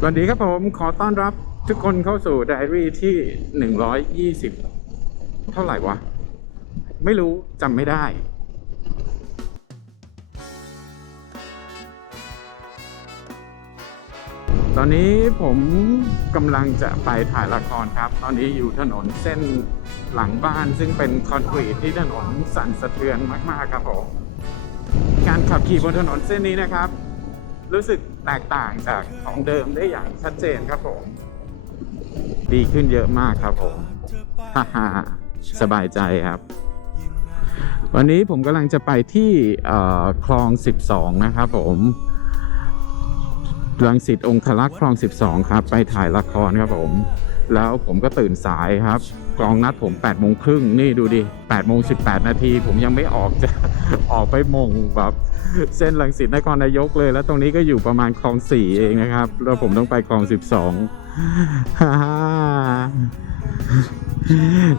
สวัสดีครับผมขอต้อนรับทุกคนเข้าสู่ไดอารี่ที่ 120 เท่าไหร่วะ ไม่รู้จำไม่ได้ ตอนนี้ผมกำลังจะไปถ่ายละครครับ ตอนนี้อยู่ถนนเส้นหลังบ้านซึ่งเป็นคอนกรีตที่ถนนสั่นสะเทือนมาก ๆ ครับผม การขับขี่บนถนนเส้นนี้นะครับ รู้สึกแตกต่างจากของเดิมได้อย่างชัดเจนครับผม ดีขึ้นเยอะมากครับผมฮ่าฮ่าสบายใจครับ วันนี้ผมกำลังจะไปที่เอ่อคลอง 12 นะครับผมรังสิตองคลักษ์คลอง 12 ครับ ไปถ่ายละครครับผม แล้วผมก็ตื่นสายครับกองนัดผม8โมงครึ่งนี่ดูดิ8โมง18นาที ผมยังไม่ออกจะออกไปมงแบบเส้นลังสิตนครนายกเลย แล้วตรงนี้ก็อยู่ประมาณคลอง4เองนะครับ แล้วผมต้องไปคลอง 12ฮ่าฮ่า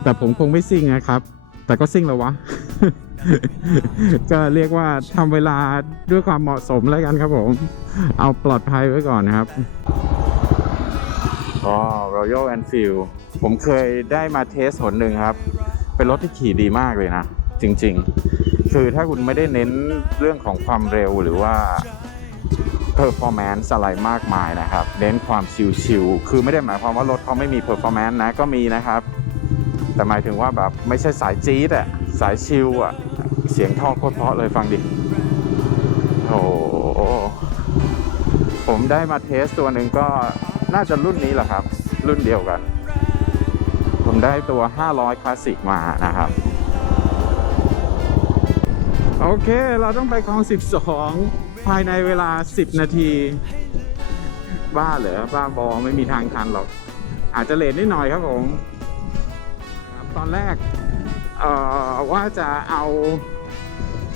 แต่ผมคงไม่ซิ่งนะครับ แต่ก็ซิ่งแล้ววะ ก็เรียกว่าทำเวลาด้วยความเหมาะสมแล้วกันครับผม เอาปลอดภัยไว้ก่อนนะครับ ก็ Royal Enfield ผมเคยได้มาเทสหนหนึ่งครับ เป็นรถที่ขี่ดีมากเลยนะ จริง ๆ คือถ้าคุณไม่ได้เน้นเรื่องของความเร็วหรือว่า performance อะไรมากมายนะครับ เน้นความชิลๆ คือไม่ได้หมายความว่ารถเขาไม่มี performance นะ ก็มีนะครับ แต่หมายถึงว่าแบบไม่ใช่สายจี๊ดอะสายชิลอะเสียงท่อโคตรเพราะเลยฟังดิ โอ้ผมได้มาเทสตัวหนึ่งก็ น่าจะรุ่นนี้แหละครับ รุ่นเดียวกัน ผมได้ตัว 500 คลาสสิกมานะครับ โอเค เราต้องไปคลอง 12 ภายในเวลา 10 นาที บ้าเหรอ บ้าบอไม่มีทางทันหรอก อาจจะเลทนิดหน่อยครับผม ตอนแรกว่าจะเอา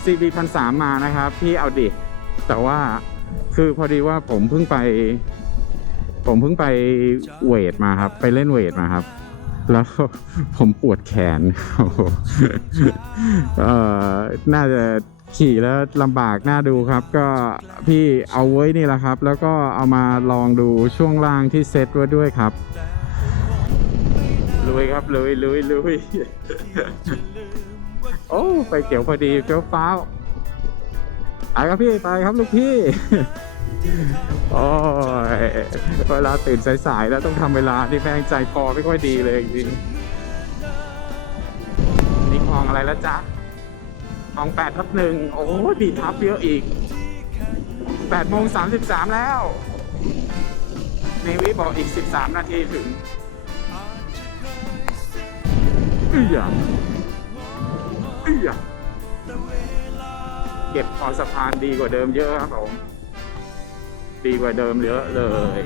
CB 1 0 0มานะครับ พี่เอาดิ แต่ว่าคือพอดีว่าผมเพิ่งไป ผมเพิ่งไปเวทมาครับ ไปเล่นเวทมาครับ แล้วผมปวดแขนเอ่อน่าจะขี่แล้วลำบากน่าดูครับ ก็พี่เอาไว้นี่แหละครับ แล้วก็เอามาลองดูช่วงล่างที่เซ็ตไว้ด้วยครับลุยครับลุยลุยลุยโอ้ไปเกี่ยวพอดีเฟี้ยวฟ้าวไปครับพี่ไปครับลูกพี่ โอ้ยเวลาตื่นสายๆแล้วต้องทำเวลาที่แม่งใจคอไม่ค่อยดีเลยจริงๆนี่คลองอะไรแล้วจ๊ะคลองแปดทับหนึ่งโอ้ดีทับเยอะอีกแปดโมงสามสิบสามแล้วเนวิบอกอีกสิบสามนาทีถึงเอ้ยอะเอ้ยอะเก็บคอสะพานดีกว่าเดิมเยอะครับผม ดีกว่าเดิมเยอะเลย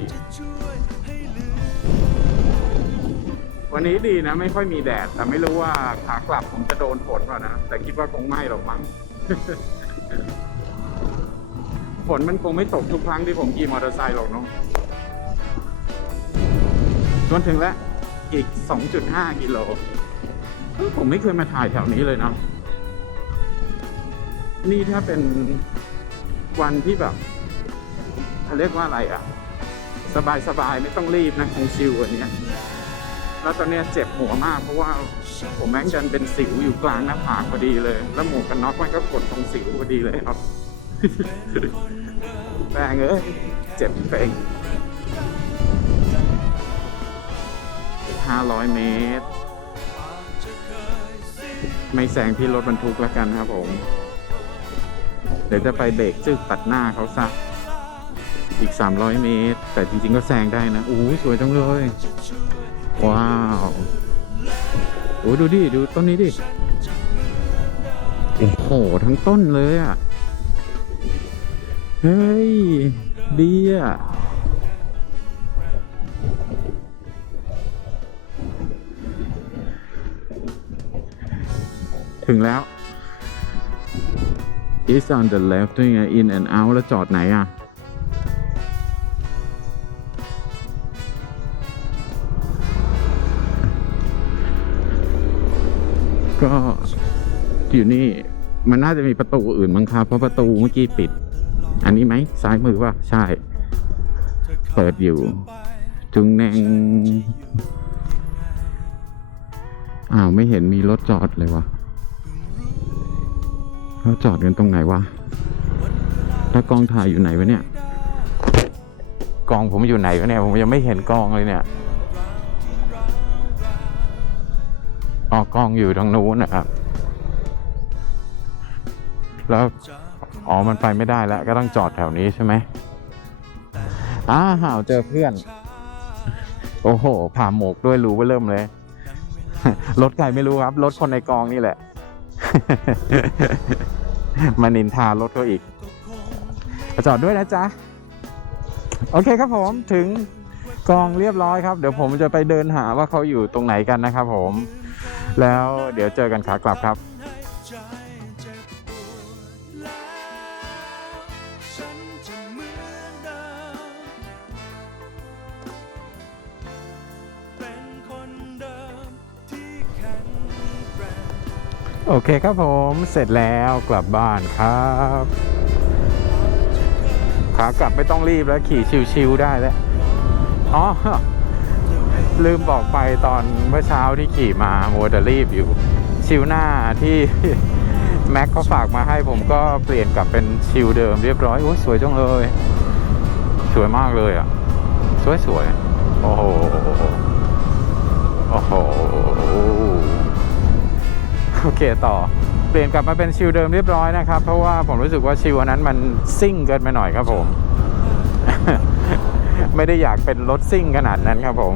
วันนี้ดีนะ ไม่ค่อยมีแดด แต่ไม่รู้ว่าขากลับผมจะโดนฝนเปล่านะ แต่คิดว่าคงไม่หรอกมั้งฝนมันคงไม่ตกทุกครั้งที่ผมขี่มอเตอร์ไซค์หรอกเนาะจนถึงแล้ว อีก 2.5 กิโล ผมไม่เคยมาถ่ายแถวนี้เลยเนาะนี่ถ้าเป็นวันที่แบบ เขาเรียกว่าอะไรอะ สบายสบายๆไม่ต้องรีบนะคงชิวอันเนี้ยแล้วตอนเนี้ยเจ็บหัวมากเพราะว่าผมแม่งดันเป็นสิวอยู่กลางหน้าผากพอดีเลย แล้วหมวกกันน็อกมันก็กดตรงสิวพอดีเลยครับแม่งเอ้ยเจ็บเป่งห้าร้อยเมตร ไม่แซงที่รถบรรทุกแล้วกันครับผม เดี๋ยวจะไปเบรกจึกตัดหน้าเขาซะ อีก 300 เมตร แต่จริงๆก็แซงได้นะอู้สวยจังเลย ว้าวโอ้ดูดิ ดูต้นนี้ดิ โอ้โห ทั้งต้นเลยอะ เฮ้ย ดีอะถึงแล้ว is on the left ด้วยไง in and out แล้วจอดไหนอะ ก็อยู่นี่มันน่าจะมีประตูอื่นมั้งครับเพราะประตูเมื่อกี้ปิด อันนี้ไหมซ้ายมือป่ะใช่ เปิดอยู่จุงแนงอ้าวไม่เห็นมีรถจอดเลยวะเขาจอดกันตรงไหนวะแล้วกองถ่ายอยู่ไหนวะเนี่ย กองผมอยู่ไหนวะเนี่ย ผมยังไม่เห็นกองเลยเนี่ย ออกกองอยู่ทางนู้นนะครับ แล้วอ๋อมันไปไม่ได้แล้ว ก็ต้องจอดแถวนี้ใช่ไหมอ้าวเจอเพื่อน โอ้โห ผ่าหมกด้วยรู้ว่าเริ่มเลย รถใครไม่รู้ครับ รถคนในกองนี่แหละ มานินทารถเขาอีก จอดด้วยนะจ๊ะ โอเคครับผมถึงกองเรียบร้อยครับ เดี๋ยวผมจะไปเดินหาว่าเขาอยู่ตรงไหนกันนะครับผม แล้วเดี๋ยวเจอกันขากลับครับโอเคครับผมเสร็จแล้วกลับบ้านครับขากลับไม่ต้องรีบแล้วขี่ชิวๆได้แล้วอ๋อ ลืมบอกไปตอนเมื่อเช้าที่ขี่มาโมวแต่รีบอยู่ ชิวหน้าที่แม็กเขาฝากมาให้ผมก็เปลี่ยนกลับเป็นชิวเดิมเรียบร้อยโอ้ยสวยจังเลย สวยมากเลยอะ สวยสวยๆโอ้โหโอ้โหโอเคต่อเปลี่ยนกลับมาเป็นชิลเดิมเรียบร้อยนะครับ เพราะว่าผมรู้สึกว่าชิลอันนั้นมันซิ่งเกินไปหน่อยครับผม ไม่ได้อยากเป็นรถซิ่งขนาดนั้นครับผม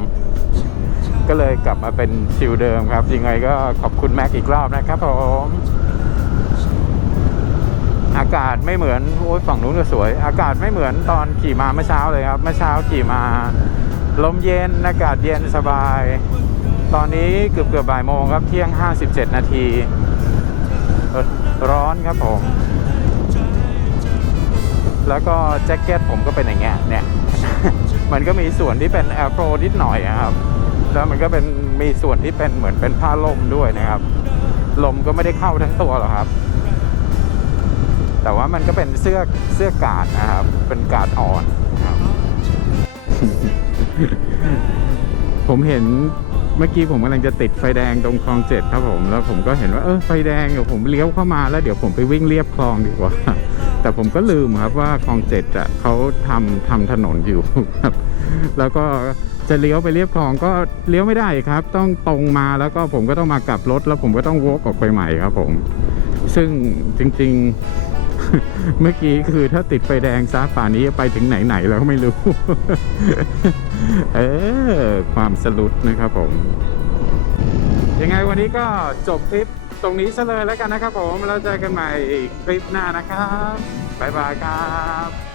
ก็เลยกลับมาเป็นชิลเดิมครับ ยังไงก็ขอบคุณแม็กอีกรอบนะครับผม อากาศไม่เหมือนโอ้ยฝั่งนู้นก็สวย อากาศไม่เหมือนตอนขี่มาเมื่อเช้าเลยครับ เมื่อเช้าขี่มา ลมเย็น อากาศเย็นสบาย ตอนนี้เกือบเกือบบ่ายโมงครับเที่ยง 57 นาทีเอ่อร้อนครับผม แล้วก็แจ็คเก็ตผมก็เป็นอย่างเงี้ยเนี่ย มันก็มีส่วนที่เป็นแอร์โปรนิดหน่อยนะครับแล้วมันก็เป็นมีส่วนที่เป็นเหมือนเป็นผ้าลมด้วยนะครับ ลมก็ไม่ได้เข้าทั้งตัวหรอกครับ แต่ว่ามันก็เป็นเสื้อเสื้อกาดนะครับ เป็นกาดอ่อนครับ ผมเห็นเมื่อกี้ผมกำลังจะติดไฟแดงตรงคลองเจ็ดครับผม แล้วผมก็เห็นว่าเออไฟแดงเดี๋ยวผมเลี้ยวเข้ามาแล้วเดี๋ยวผมไปวิ่งเรียบคลองดีกว่า แต่ผมก็ลืมครับว่าคลองเจ็ดอะเขาทำทำถนนอยู่ครับ แล้วก็จะเลี้ยวไปเรียบคลองก็เลี้ยวไม่ได้ครับ ต้องตรงมาแล้วก็ผมก็ต้องมากลับรถ แล้วผมก็ต้องวกออกไปใหม่ครับผม ซึ่งจริง ๆ เมื่อกี้คือถ้าติดไฟแดงซะป่านี้ไปถึงไหนๆแล้วก็ไม่รู้ เออความสลุดนะครับผม ยังไงวันนี้ก็จบคลิปตรงนี้ซะเลยแล้วกันนะครับผม แล้วเจอกันใหม่คลิปหน้านะครับ บ๊ายบายครับ